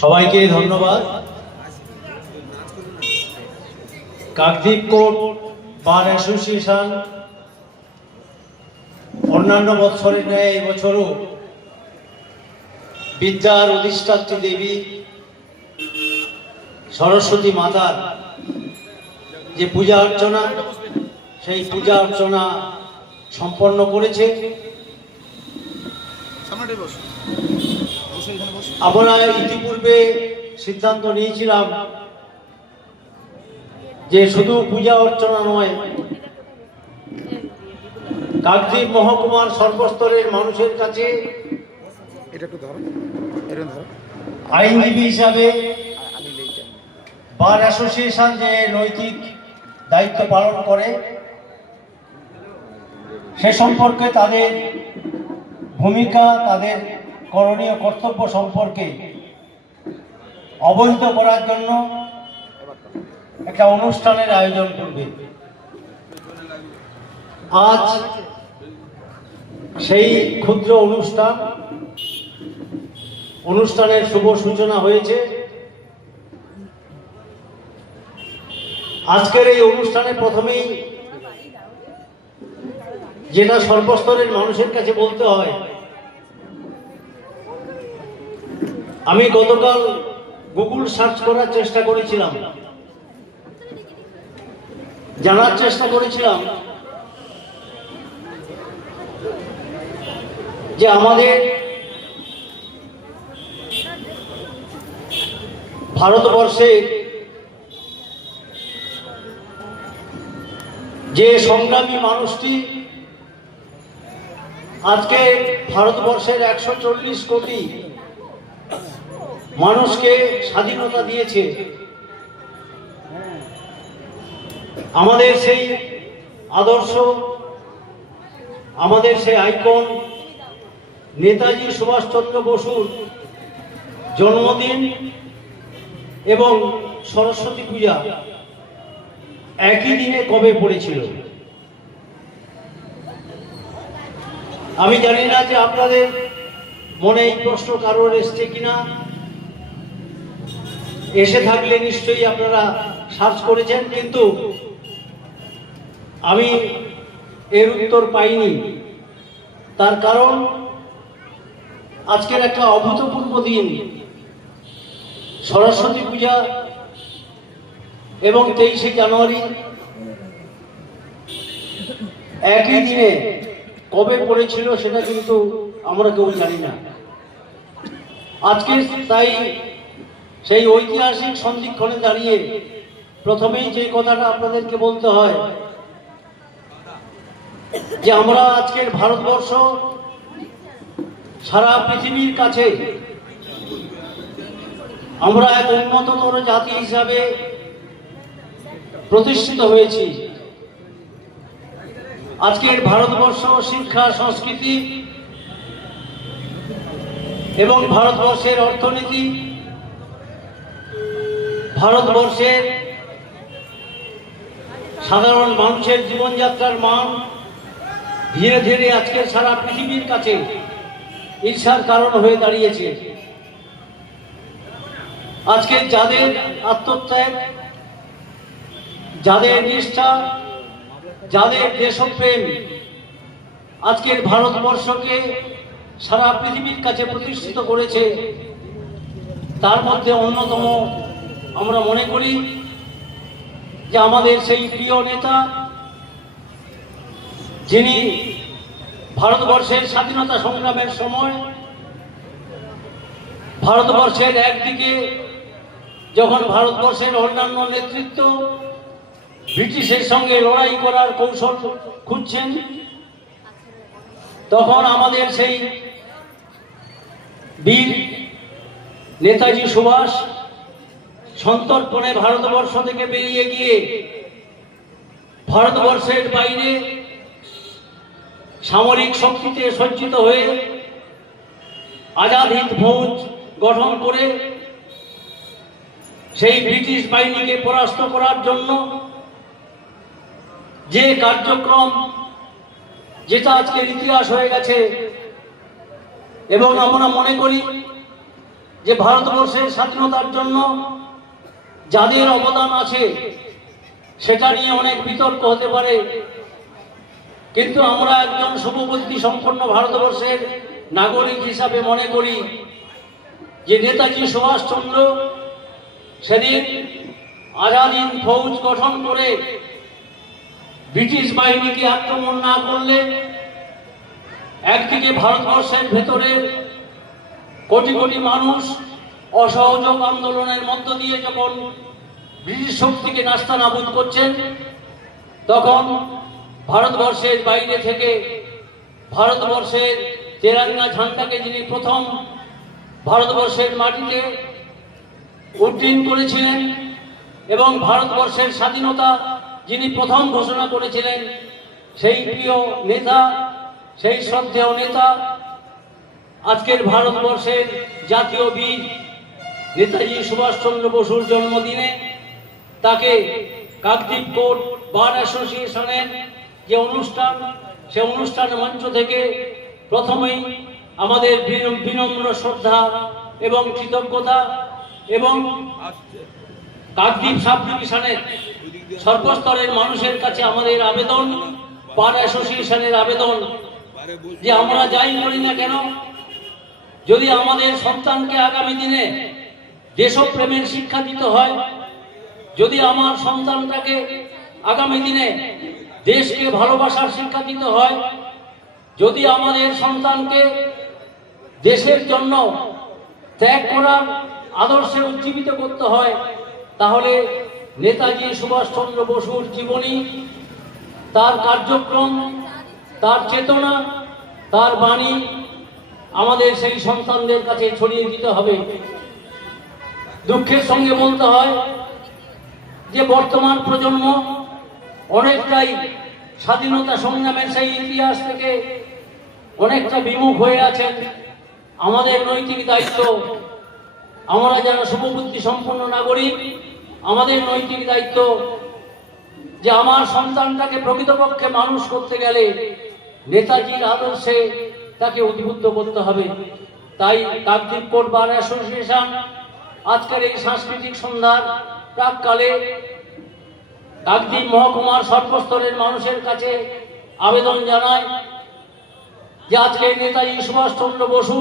সবাইকে ধন্যবাদ। Kakdwip court bar association অন্যান্য বৎসরের ন্যায় এবছরও বিদ্যার অধিষ্ঠাত্রী দেবী সরস্বতী মাতার যে পূজা অর্চনা, সেই পূজা অর্চনা সম্পন্ন করেছে। আমরা ইতিপূর্বে সিদ্ধান্ত নিয়েছিলাম যে শুধু পূজা অর্চনা নয়, কাকদ্বীপ মহকুমার সর্বস্তরের মানুষের কাছে আইনজীবী হিসাবে বার অ্যাসোসিয়েশন যে নৈতিক দায়িত্ব পালন করে সে সম্পর্কে তাদের ভূমিকা, তাদের করণীয় কর্তব্য সম্পর্কে অবহিত করার জন্য একটা অনুষ্ঠানের আয়োজন করবে। আজ সেই ক্ষুদ্র অনুষ্ঠানের শুভ সূচনা হয়েছে। আজকের এই অনুষ্ঠানে প্রথমেই যেটা সর্বস্তরের মানুষের কাছে বলতে হয়, আমি গতকাল গুগল সার্চ করার চেষ্টা করেছিলাম, জানার চেষ্টা করেছিলাম যে আমাদের ভারতবর্ষে যে সংগ্রামী মানুষটি আজকে ভারতবর্ষের 140 কোটি মানুষকে স্বাধীনতা দিয়েছে, আমাদের সেই আদর্শ, আমাদের সেই আইকন নেতাজি সুভাষচন্দ্র বসুর জন্মদিন এবং সরস্বতী পূজা একই দিনে কবে পড়েছিল। আমি জানি না যে আপনাদের মনে এই প্রশ্ন কারোর এসছে কিনা। এসে থাকলে নিশ্চয়ই আপনারা সার্চ করেছেন, কিন্তু আমি এর উত্তর পাইনি। তার কারণ আজকের একটা অভূতপূর্ব দিন, সরস্বতী পূজা এবং 23শে জানুয়ারি একই দিনে কবে পড়েছিল সেটা কিন্তু আমরা কেউ জানি না। আজকে তাই সেই ঐতিহাসিক সন্ধিক্ষণে দাঁড়িয়ে প্রথমেই যে কথাটা আপনাদেরকে বলতে হয় যে আমরা আজকের ভারতবর্ষ সারা পৃথিবীর কাছে আমরা এক উন্নততর জাতি হিসাবে প্রতিষ্ঠিত হয়েছি। আজকের ভারতবর্ষ শিক্ষা, সংস্কৃতি এবং ভারতবর্ষের অর্থনীতি, ভারতবর্ষের সাধারণ মানুষের জীবনযাত্রার মান ধীরে ধীরে আজকের সারা পৃথিবীর কাছে ঈর্ষার কারণ হয়ে দাঁড়িয়েছে। আজকে যাদের আত্মত্যাগ, যাদের নিষ্ঠা, যাদের দেশপ্রেম আজকের ভারতবর্ষকে সারা পৃথিবীর কাছে প্রতিষ্ঠিত করেছে, তার মধ্যে অন্যতম আমরা মনে করি যে আমাদের সেই প্রিয় নেতা, যিনি ভারতবর্ষের স্বাধীনতা সংগ্রামের সময় ভারতবর্ষের একদিকে যখন ভারতবর্ষের অন্যান্য নেতৃত্ব ব্রিটিশের সঙ্গে লড়াই করার কৌশল খুঁজছেন, তখন আমাদের সেই বীর নেতাজি সুভাষ সন্তর্পণে ভারতবর্ষ থেকে বেরিয়ে গিয়ে ভারতবর্ষের বাইরে সামরিক শক্তিতে সজ্জিত হয়ে আজাদ হিন্দ ফৌজ গঠন করে সেই ব্রিটিশ বাহিনীকে পরাস্ত করার জন্য যে কার্যক্রম, যেটা আজকের ইতিহাস হয়ে গেছে, এবং আমরা মনে করি যে ভারতবর্ষের স্বাধীনতার জন্য যাদের অবদান আছে সেটা নিয়ে অনেক বিতর্ক হতে পারে, কিন্তু আমরা একজন শুভবুদ্ধি সম্পন্ন ভারতবর্ষের নাগরিক হিসাবে মনে করি যে নেতাজি সুভাষচন্দ্র সেদিন আজাদ হিন্দ ফৌজ গঠন করে ব্রিটিশ বাহিনীকে আক্রমণ না করলে একদিকে ভারতবর্ষের ভেতরে কোটি কোটি মানুষ অসহযোগ আন্দোলনের মধ্য দিয়ে যখন ব্রিটিশ শক্তিকে নাস্তানাবুদ করছেন, তখন ভারতবর্ষের বাইরে থেকে ভারতবর্ষের তেরঙ্গা ঝান্ডাকে যিনি প্রথম ভারতবর্ষের মাটিতে উড্ডীন করেছিলেন এবং ভারতবর্ষের স্বাধীনতা যিনি প্রথম ঘোষণা করেছিলেন, সেই প্রিয় নেতা, সেই শ্রদ্ধেয় নেতা, আজকের ভারতবর্ষের জাতীয় বীর নেতাজি সুভাষচন্দ্র বসুর জন্মদিনে তাকে কাকদ্বীপ কোর্ট বার অ্যাসোসিয়েশনের যে অনুষ্ঠান, সে অনুষ্ঠান মঞ্চ থেকে প্রথমেই আমাদের বিনম্র শ্রদ্ধা এবং কৃতজ্ঞতা এবং কাকদ্বীপ সাব ডিভিশনের সর্বস্তরের মানুষের কাছে আমাদের আবেদন, বার অ্যাসোসিয়েশনের আবেদন যে আমরা যাই করি না কেন, যদি আমাদের সন্তানকে আগামী দিনে দেশপ্রেমের শিক্ষা দিতে হয়, যদি আমার সন্তানটাকে আগামী দিনে দেশকে ভালোবাসার শিক্ষা দিতে হয়, যদি আমাদের সন্তানকে দেশের জন্য ত্যাগ করার আদর্শে উজ্জীবিত করতে হয়, তাহলে নেতাজি সুভাষচন্দ্র বসুর জীবনী, তার কার্যক্রম, তার চেতনা, তার বাণী আমাদের সেই সন্তানদের কাছে ছড়িয়ে দিতে হবে। দুঃখের সঙ্গে বলতে হয় যে বর্তমান প্রজন্ম অনেকটাই স্বাধীনতা সংগ্রামের সেই ইতিহাস থেকে অনেকটা বিমুখ হয়ে আছেন। আমাদের নৈতিক দায়িত্ব, আমরা যারা শুভবুদ্ধি সম্পন্ন নাগরিক, আমাদের নৈতিক দায়িত্ব যে আমার সন্তানটাকে প্রকৃতপক্ষে মানুষ করতে গেলে নেতাজির আদর্শে তাকে উদ্বুদ্ধ করতে হবে। তাই কাকদ্বীপ কোর্ট বার অ্যাসোসিয়েশন আজকের এই সাংস্কৃতিক সন্ধ্যার প্রাককালে কাকদ্বীপ মহকুমার সর্বস্তরের মানুষের কাছে আবেদন জানায় যে আজকে নেতাজি সুভাষচন্দ্র বসু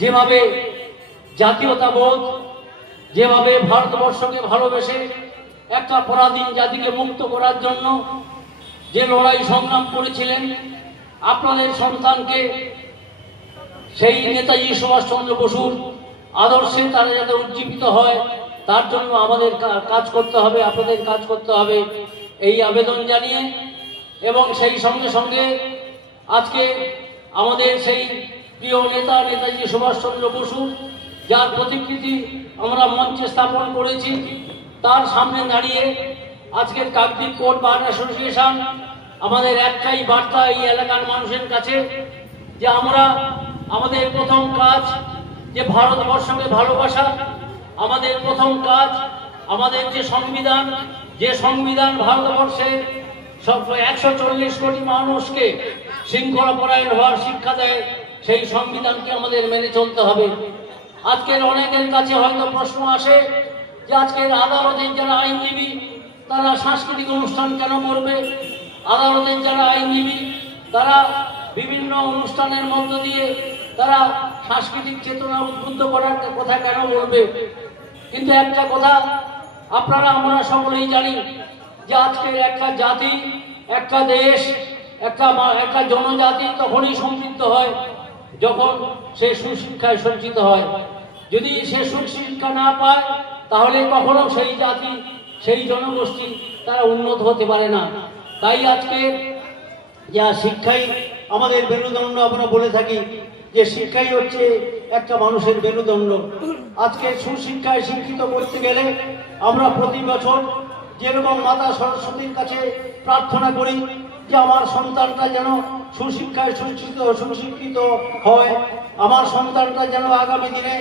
যেভাবে জাতীয়তাবোধ, যেভাবে ভারতবর্ষকে ভালোবেসে একটা পরাধীন জাতিকে মুক্ত করার জন্য যে লড়াই সংগ্রাম করেছিলেন, আপনাদের সন্তানকে সেই নেতাজি সুভাষচন্দ্র বসুর আদর্শে তারা যাতে উজ্জীবিত হয়, তার জন্য আমাদের কাজ করতে হবে, আপনাদের কাজ করতে হবে, এই আবেদন জানিয়ে এবং সেই সঙ্গে সঙ্গে আজকে আমাদের সেই প্রিয় নেতা নেতাজি সুভাষচন্দ্র বসু যার প্রতিকৃতি আমরা মঞ্চে স্থাপন করেছি, তার সামনে দাঁড়িয়ে আজকের কাকদ্বীপ কোর্ট বার অ্যাসোসিয়েশন আমাদের একটাই বার্তা এই এলাকার মানুষের কাছে যে আমরা আমাদের প্রথম কাজ যে ভারতবর্ষকে ভালোবাসা, আমাদের প্রথম কাজ আমাদের যে সংবিধান ভারতবর্ষের 140 কোটি মানুষকে শৃঙ্খলাপরায়ণ হওয়ার শিক্ষা দেয়, সেই সংবিধানকে আমাদের মেনে চলতে হবে। আজকের অনেকের কাছে হয়তো প্রশ্ন আসে যে আজকের আদালতের যারা আইনজীবী তারা সাংস্কৃতিক অনুষ্ঠান কেন করবে, আদালতের যারা আইনজীবী তারা বিভিন্ন অনুষ্ঠানের মধ্য দিয়ে তারা সাংস্কৃতিক চেতনা উদ্বুদ্ধ করার কথা কেন বলবে। কিন্তু একটা কথা আপনারা আমরা সকলেই জানি যে আজকের একটা জাতি, একটা দেশ, একটা জনজাতি তখনই সমৃদ্ধ হয় যখন সে সুশিক্ষায় সজ্জিত হয়। যদি সে সুশিক্ষা না পায় তাহলে কখনো সেই জাতি, সেই জনগোষ্ঠী তারা উন্নত হতে পারে না। তাই আজকে যা শিক্ষাই আমাদের মেরুদণ্ড, আমরা বলে থাকি যে শিক্ষাই হচ্ছে একটা মানুষের মেরুদণ্ড। আজকে সুশিক্ষায় শিক্ষিত করতে গেলে আমরা প্রতি বছর যেরকম মাতা সরস্বতীর কাছে প্রার্থনা করি যে আমার সন্তানটা যেন সুশিক্ষায় সুশিক্ষিত হয়, আমার সন্তানটা যেন আগামী দিনে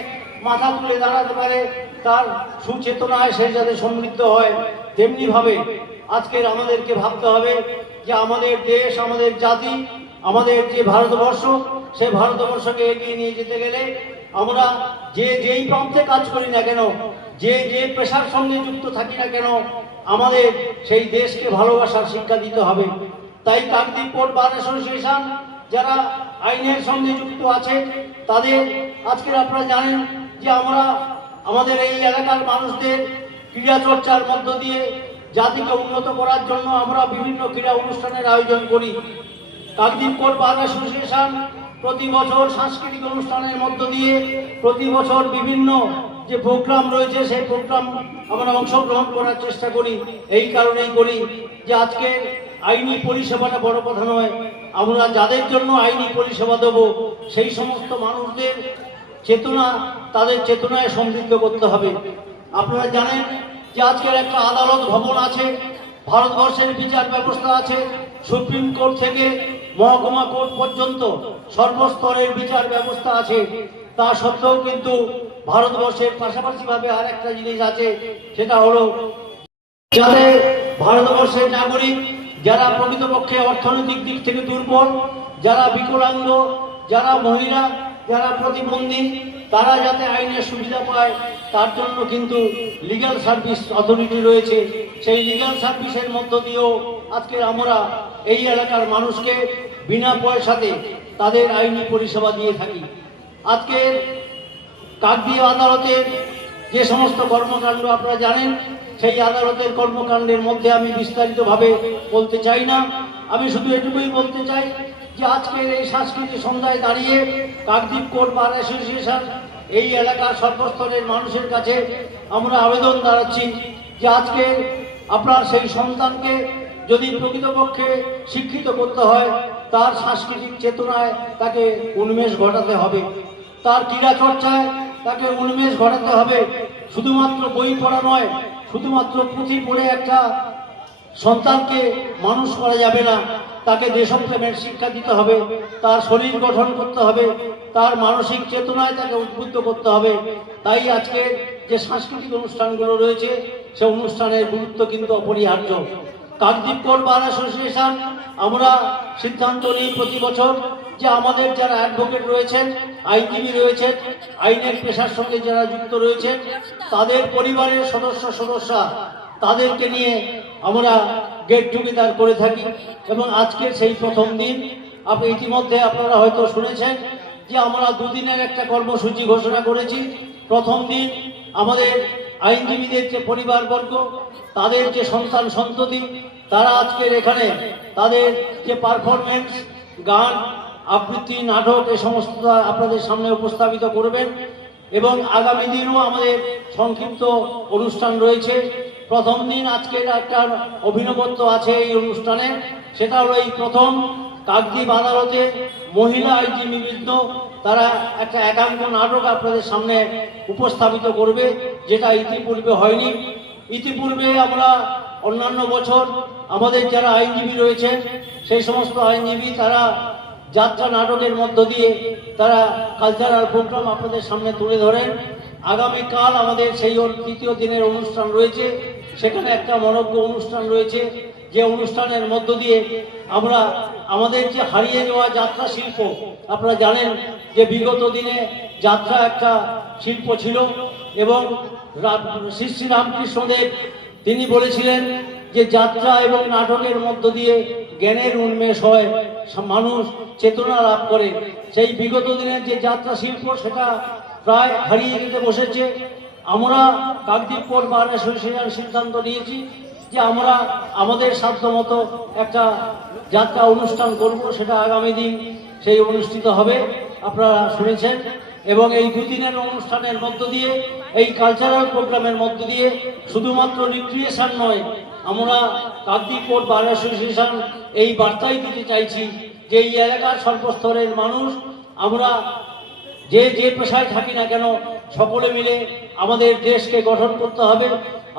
মাথা তুলে দাঁড়াতে পারে, তার সুচেতনায় সে যাতে সমৃদ্ধ হয়, তেমনিভাবে আজকের আমাদেরকে ভাবতে হবে যে আমাদের দেশ, আমাদের জাতি, আমাদের যে ভারতবর্ষ, সে ভারতবর্ষকে এগিয়ে নিয়ে যেতে গেলে আমরা যেই প্রান্তে কাজ করি না কেন, যে পেশার সঙ্গে যুক্ত থাকি না কেন, আমাদের সেই দেশকে ভালোবাসার শিক্ষা দিতে হবে। তাই কাকদ্বীপ পোর্ট বার অ্যাসোসিয়েশন যারা আইনের সঙ্গে যুক্ত আছে তাদের আজকে আপনারা জানেন যে আমরা আমাদের এই এলাকার মানুষদের ক্রীড়া চর্চার মধ্য দিয়ে জাতিকে উন্নত করার জন্য আমরা বিভিন্ন ক্রীড়া অনুষ্ঠানের আয়োজন করি। কাকদ্বীপ পোর্ট বার অ্যাসোসিয়েশন প্রতি বছর সাংস্কৃতিক অনুষ্ঠানের মধ্য দিয়ে প্রতি বছর বিভিন্ন যে প্রোগ্রাম রয়েছে সেই প্রোগ্রাম আমরা অংশগ্রহণ করার চেষ্টা করি। এই কারণেই করি যে আজকে আইনি পরিষেবাটা বড় কথা নয়, আমরা যাদের জন্য আইনি পরিষেবা দেব সেই সমস্ত মানুষদের চেতনা, তাদের চেতনায় সমৃদ্ধ করতে হবে। আপনারা জানেন যে আজকের একটা আদালত ভবন আছে, ভারতবর্ষের বিচার ব্যবস্থা আছে, সুপ্রিম কোর্ট থেকে মহকুমা কোর্ট পর্যন্ত সর্বস্তরের বিচার ব্যবস্থা আছে। তা সত্ত্বেও কিন্তু ভারতবর্ষের পাশাপাশি ভাবে আর একটা জিনিস আছে, সেটা হলো যাদের ভারতবর্ষের নাগরিক যারা প্রকৃতপক্ষে অর্থনৈতিক দিক থেকে দুর্বল, যারা বিকলাঙ্গ, যারা মহিলা, যারা প্রতিবন্ধী, তারা যাতে আইনের সুবিধা পায় তার জন্য কিন্তু লিগ্যাল সার্ভিস অথরিটি রয়েছে। সেই লিগ্যাল সার্ভিসের মধ্য দিয়েও আজকে আমরা এই এলাকার মানুষকে বিনা পয়সাতে তাদের আইনি পরিষেবা দিয়ে থাকি। আজকে কাকদ্বীপ আদালতের যে সমস্ত কর্মকাণ্ড আপনারা জানেন, সেই আদালতের কর্মকাণ্ডের মধ্যে আমি বিস্তারিতভাবে বলতে চাই না। আমি শুধু এটুকুই বলতে চাই যে আজকের এই সাংস্কৃতিক সন্ধ্যায় দাঁড়িয়ে কাকদ্বীপ কোর্ট বার অ্যাসোসিয়েশন এই এলাকার সর্বস্তরের মানুষের কাছে আমরা আবেদন জানাচ্ছি যে আজকে আপনার সেই সন্তানকে যদি প্রকৃতপক্ষে শিক্ষিত করতে হয়, তার সাংস্কৃতিক চেতনায় তাকে উন্মেষ ঘটাতে হবে, তার ক্রীড়া চর্চায় তাকে উন্মেষ ঘটাতে হবে। শুধুমাত্র বই পড়া নয়, শুধুমাত্র পুঁথি পড়ে একটা সন্তানকে মানুষ করা যাবে না, তাকে দেশপ্রেমের শিক্ষা দিতে হবে, তার শরীর গঠন করতে হবে, তার মানসিক চেতনায় তাকে উদ্বুদ্ধ করতে হবে। তাই আজকে যে সাংস্কৃতিক অনুষ্ঠানগুলো রয়েছে সে অনুষ্ঠানের গুরুত্ব কিন্তু অপরিহার্য। কাকদ্বীপ কোর্ট বার অ্যাসোসিয়েশন আমরা সিদ্ধান্ত নিই প্রতি বছর যে আমাদের যারা অ্যাডভোকেট রয়েছেন, আইনজীবী রয়েছেন, আইনের পেশার সঙ্গে যারা যুক্ত রয়েছেন, তাদের পরিবারের সদস্যা তাদেরকে নিয়ে আমরা গেট টুগেদার করে থাকি। এবং আজকের সেই প্রথম দিন ইতিমধ্যে আপনারা হয়তো শুনেছেন যে আমরা দুদিনের একটা কর্মসূচি ঘোষণা করেছি। প্রথম দিন আমাদের আইনজীবীদের যে পরিবারবর্গ, তাদের যে সন্তান সন্ততি, তারা আজকের এখানে তাদের যে পারফরমেন্স, গান, আবৃত্তি, নাটক এ সমস্ত আপনাদের সামনে উপস্থাপিত করবেন। এবং আগামী দিনও আমাদের সংক্ষিপ্ত অনুষ্ঠান রয়েছে। প্রথম দিন আজকের একটা অভিনবত্ব আছে এই অনুষ্ঠানে, সেটা হলো এই প্রথম কাকদ্বীপ আদালতে মহিলা আইনজীবীবৃন্দ তারা একটা একাঙ্ক নাটক আপনাদের সামনে উপস্থাপিত করবে, যেটা ইতিপূর্বে হয়নি। ইতিপূর্বে আমরা অন্যান্য বছর আমাদের যারা আইনজীবী রয়েছেন সেই সমস্ত আইনজীবী তারা যাত্রা নাটকের মধ্য দিয়ে তারা কালচারাল প্রোগ্রাম আপনাদের সামনে তুলে ধরেন। আগামীকাল আমাদের সেই তৃতীয় দিনের অনুষ্ঠান রয়েছে, সেখানে একটা মনোজ্ঞ অনুষ্ঠান রয়েছে, যে অনুষ্ঠানের মধ্য দিয়ে আমরা আমাদের যে হারিয়ে যাওয়া যাত্রা শিল্প, আপনারা জানেন যে বিগত দিনে যাত্রা একটা শিল্প ছিল এবং শ্রী শ্রী রামকৃষ্ণদেব তিনি বলেছিলেন যে যাত্রা এবং নাটকের মধ্য দিয়ে জ্ঞানের উন্মেষ হয়, মানুষ চেতনা লাভ করে। সেই বিগত দিনের যে যাত্রা শিল্প সেটা প্রায় হারিয়ে যেতে বসেছে। আমরা কাকদ্বীপ পোর্ট বার অ্যাসোসিয়েশন সিদ্ধান্ত নিয়েছি যে আমরা আমাদের সাধ্যমতো একটা যাত্রা অনুষ্ঠান করব, সেটা আগামী দিন সেই অনুষ্ঠিত হবে, আপনারা শুনেছেন। এবং এই দুদিনের অনুষ্ঠানের মধ্য দিয়ে, এই কালচারাল প্রোগ্রামের মধ্য দিয়ে শুধুমাত্র রিক্রিয়েশন নয়, আমরা কাকদ্বীপ পোর্ট বার অ্যাসোসিয়েশন এই বার্তাই দিতে চাইছি যে এই এলাকার সর্বস্তরের মানুষ আমরা যে পেশায় থাকি না কেন সকলে মিলে আমাদের দেশকে গঠন করতে হবে,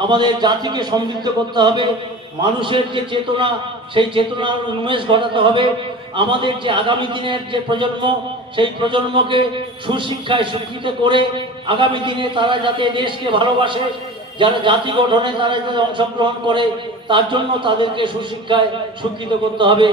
আমাদের জাতিকে সমৃদ্ধ করতে হবে, মানুষের যে চেতনা সেই চেতনার উন্মেষ ঘটাতে হবে। আমাদের যে আগামী দিনের যে প্রজন্ম, সেই প্রজন্মকে সুশিক্ষায় শিক্ষিত করে আগামী দিনে তারা যাতে দেশকে ভালোবাসে, যারা জাতি গঠনে তারা যাতে অংশগ্রহণ করে, তার জন্য তাদেরকে সুশিক্ষায় শিক্ষিত করতে হবে।